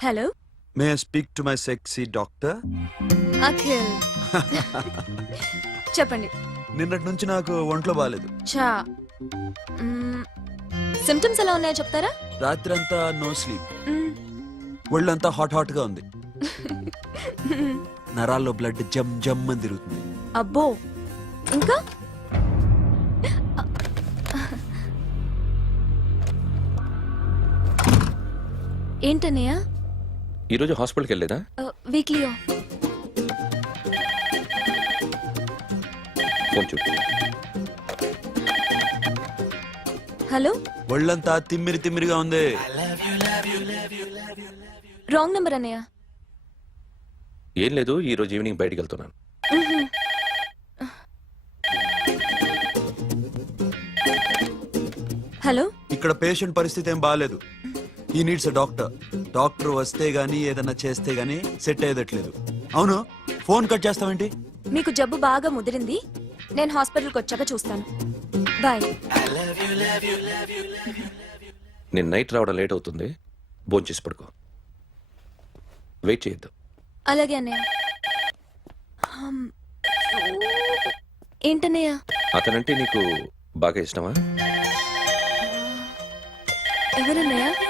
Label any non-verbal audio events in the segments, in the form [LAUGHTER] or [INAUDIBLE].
Hello may speak to my sexy doctor Akhil చెప్పండి నిన్నటి నుంచి నాకు ఒంట్లో బాగాలేదు చా సిమ్టమ్స్ ఎలా ఉన్నాయో చెప్తారా? రాత్రి అంతా నో స్లీప్. ఒళ్ళంతా హాట్ హాట్గా ఉంది. [LAUGHS] నరాల్లో బ్లడ్ జమ్ జమ్ అని తిరుగుతుంది. అబ్బో. ఇంకా? ఏంటన్నయ్య? ఈరోజు హాస్పిటల్కి వెళ్ళేదా వీక్లీ ఫోన్ చూడు. హలో? ఒళ్ళంతా తిమ్మిరి తిమ్మిరిగా ఉంది. రాంగ్ నెంబర్ అన్నయ్య. ఏం లేదు ఈ రోజు ఈవినింగ్ బయటికి వెళ్తున్నాను. హలో? ఇక్కడ పేషెంట్ పరిస్థితి ఏం బాగాలేదు ఈ నీడ్స్ డాక్టర్ డాక్టర్ వస్తే గానీ ఏదన్నా చేస్తే గానీ సెట్ అయ్యేదట్లేదు. అవును? ఫోన్ కట్ చేస్తావేంటి? మీకు జబ్బు బాగా ముదిరింది. నేను హాస్పిటల్కి వచ్చాక చూస్తాను. బాయ్. నేను నైట్ రావడం లేట్ అవుతుంది. భోజనం చేసి పడుకో. వెయిట్ చేయొద్దు. అలాగే అన్నయ్య. హమ్. ఏంటన్నయ్య? అతనంటే నీకు బాగా ఇష్టమా? ఎవరన్నయ్య?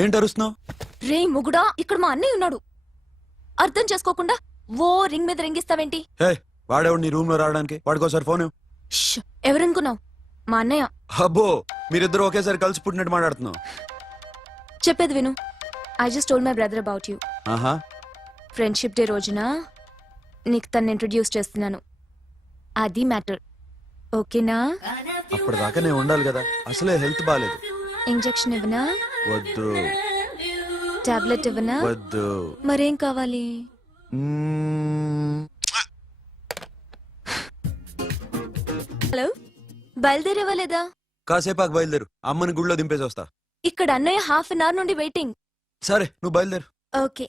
ఏంటి అరుస్తున్నావు? రే ముగుడా ఇక్కడ మా అన్నయ్య ఉన్నాడు. అర్థం చేసుకోకుండా ఓ రింగ్ మీద రింగిస్తావేంటి? హే వాడేవాడు నీ రూమ్లో రావడానికి వాడికోసారి ఫోన్ ఎవరనుకున్నావు? మా అన్నయ్య. అబ్బో మీరిద్దరు ఒకేసారి కలిసి పుట్టినట్టు మాట్లాడుతున్నావు. చెప్పేది విను. I just told my brother about you ఆహా. ఫ్రెండ్షిప్ డే రోజున నీకు తను ఇంట్రడ్యూస్ చేస్తున్నాను. అది మ్యాటర్ ఓకేనా అప్పటిదాకా నేను ఉండాలి కదా. అసలే హెల్త్ బాగాలేదు ఇంజెక్షన్ ఇవ్వనా? వద్దు. టాబ్లెట్ ఇవ్వనా? వద్దు. మరేం కావాలి. హలో బయలుదేరేవా లేదా కాసేపాకు బయలుదేరు. అమ్మని గుళ్ళో దింపేసి వస్తా. ఇక్కడ అన్నయ్య హాఫ్ అన్ అవర్ నుండి వెయిటింగ్. సరే నువ్వు బయలుదేరు. Okay.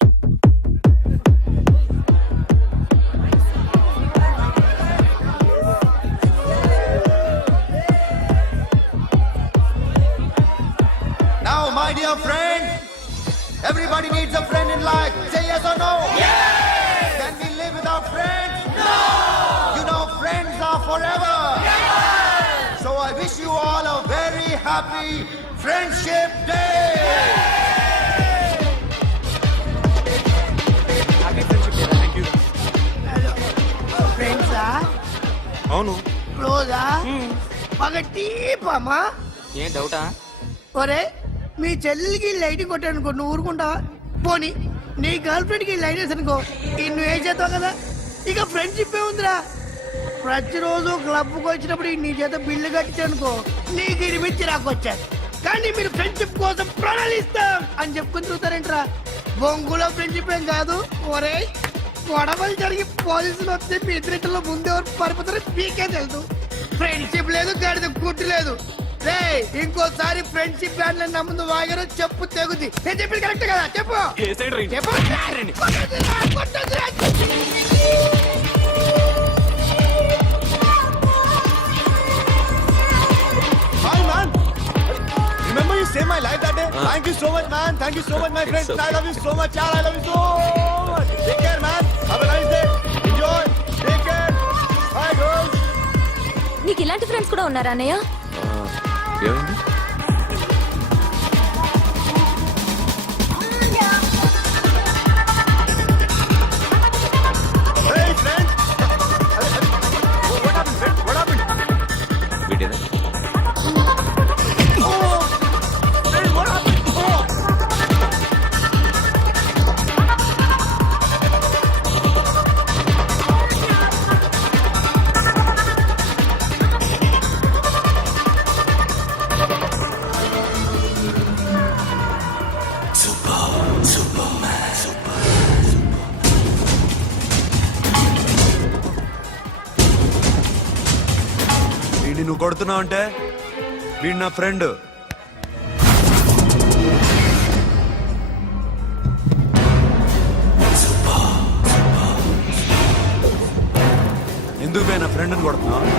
Now, my dear friend, everybody needs a friend in life. Say yes or no. Yes. Can we live without friends? No. You know, friends are forever. Yes. So I wish you all a very happy Friendship Day. ఫ్రెండ్సా అవును క్లోజా పగ టీపమ్మా ఏం డౌటా ఒరే మీ చెల్లికి light కొట్టానుకో నువ్వు ఊరుకుంటావా? పోనీ నీ గర్ల్ ఫ్రెండ్కి లైట్ వేసానుకో ఈ నువ్వు ఏం చేస్తావు కదా? ఇక ఫ్రెండ్షిప్ ఉందిరా. ప్రతిరోజు క్లబ్కి వచ్చినప్పుడు నీ చేత బిల్లు కట్టించనుకో నీకు ఇరిమిచ్చి రాకొచ్చారు కానీ మీరు ఫ్రెండ్షిప్ కోసం ప్రణాళిస్తాం అని చెప్పుకుని చూస్తారేంట్రా బొంగులో ఫ్రెండ్షిప్ ఏం కాదు. ఒరే గొడవలు జరిగి పోలీసులు వస్తే మీ ఇద్దరింటిలో ముందెవరు పరిపోతారో మీకే తెలుసు. ఫ్రెండ్షిప్ లేదు గడిద గుడ్డు లేదు. ఇంకోసారి ఫ్రెండ్షిప్ బ్యాండ్ నా ముందు వాగారు చెప్పు తెగుద్ది నేను చెప్పింది కరెక్ట్ కదా చెప్పు చెప్పు కొట్టొద్దురా, కొట్టొద్దురా. Hi, man. Remember you saved my life that day? Thank you so much, man. Thank you so much, my friend. It's okay. I love you so much, yaar. I love you so much. Take care, man. Have a nice day. Enjoy. Take care. Bye, girls. నీకు ఇలాంటి friends కూడా ఉన్నారా అన్నయ్య ఆ, ఏమైంది Hey, నువ్వు అంటే వీడు నా ఫ్రెండ్. ఎందుకు పోయి నా ఫ్రెండ్ని కొడుతున్నావు?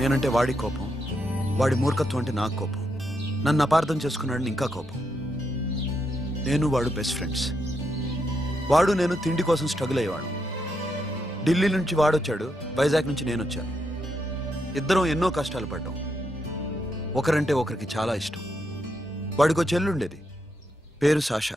నేనంటే వాడి కోపం వాడి మూర్ఖత్వం అంటే నాకు కోపం. నన్ను అపార్థం చేసుకున్నాడని ఇంకా కోపం. నేను వాడు బెస్ట్ ఫ్రెండ్స్ వాడు నేను తిండి కోసం స్ట్రగుల్ అయ్యేవాడు. ఢిల్లీ నుంచి వాడొచ్చాడు వైజాగ్ నుంచి నేను వచ్చాను ఇద్దరం ఎన్నో కష్టాలు పడ్డాం. ఒకరంటే ఒకరికి చాలా ఇష్టం. వాడికో చెల్లుండేది. పేరు సాషా.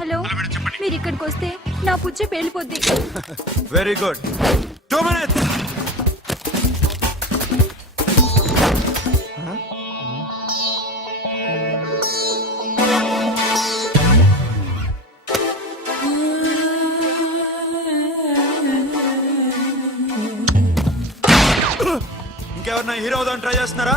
హలో మీరు ఇక్కడికి వస్తే నా పుచ్చే పేలిపోద్ది. వెరీ గుడ్ టూ మినిట్స్ ఇంకెవరన్నా హీరో అవుదాం ట్రై చేస్తున్నారా?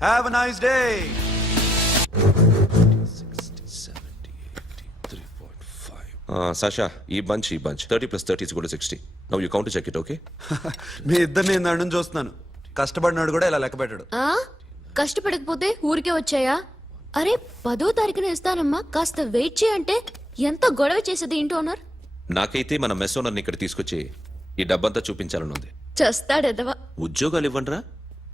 a nice day. Sasha ఈ బంచ్ ఈ బంచ్. థర్టీ ప్లస్ థర్టీ కూడా sixty. Now you count check it okay మీ ఇద్దరిని నేను దాని నుంచి చూస్తున్నాను. కష్టపడినాడు కూడా ఇలా లెక్క పెట్టాడు. ఆ? కష్టపడకపోతే ఊరికే వచ్చాయా? అరే పదో తారీఖున ఇస్తానమ్మా. కాస్త వెయిట్ చేయంటే ఎంత గొడవ చేసేది ఏంటి ఓనర్? నాకైతే మన మెస్ ఓనర్ని ఇక్కడ తీసుకొచ్చి ఈ డబ్బంతా చూపించాలని ఉంది చస్తాడెదవా. ఉద్యోగాలు ఇవ్వండిరా.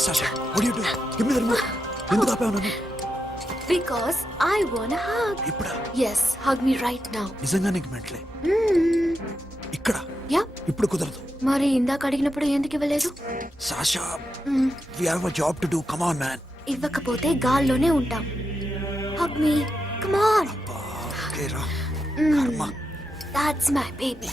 You a Sasha what are you doing? Give me the remote. ఎందుకు ఆపావు నన్ను? బికాజ్ ఐ వాంట్ హగ్ ఇప్పుడా? Yes hug me right now నిజంగా నీకు మెంటలే. ఇక్కడ? యా ఇప్పుడు కుదరదు. మరి ఇందాక అడిగినప్పుడు ఎందుకు ఇవ్వలేదు? Sasha we have a job to do come on man ఇవ్వకపోతే గాల్లోనే ఉంటాం. Hug me come on okay రా. కర్మ. That's my baby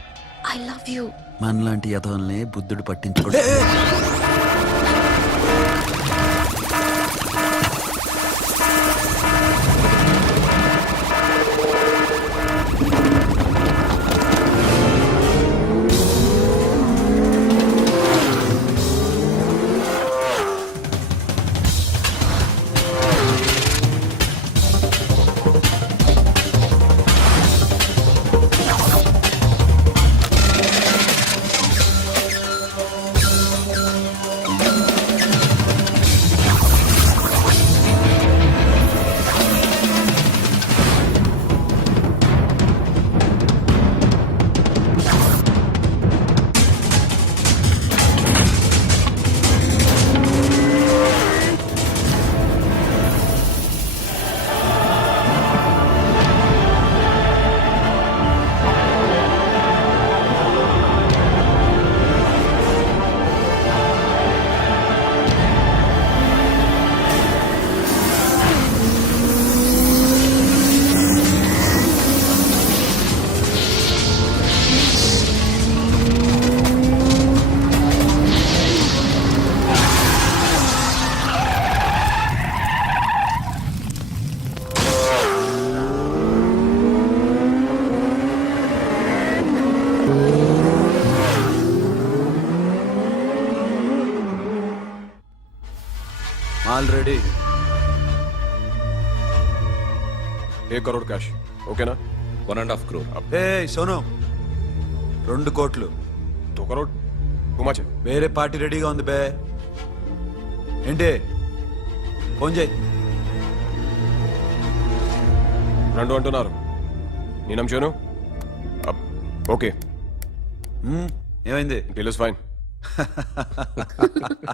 I love you మనలాంటి యథవల్ని బుద్ధుడు పట్టించుకోడు. Already a crore cash? ఓకేనా? One and half crore. అబ్బే సోను. రెండు కోట్లు. టూ కరోడ్? Too much. వేరే పార్టీ రెడీగా ఉంది బే. ఏంటి? ఫోన్ చేయి. రెండు అంటున్నారు. నేనం చూను ఓకే. ఏమైంది? Deal is fine. [LAUGHS]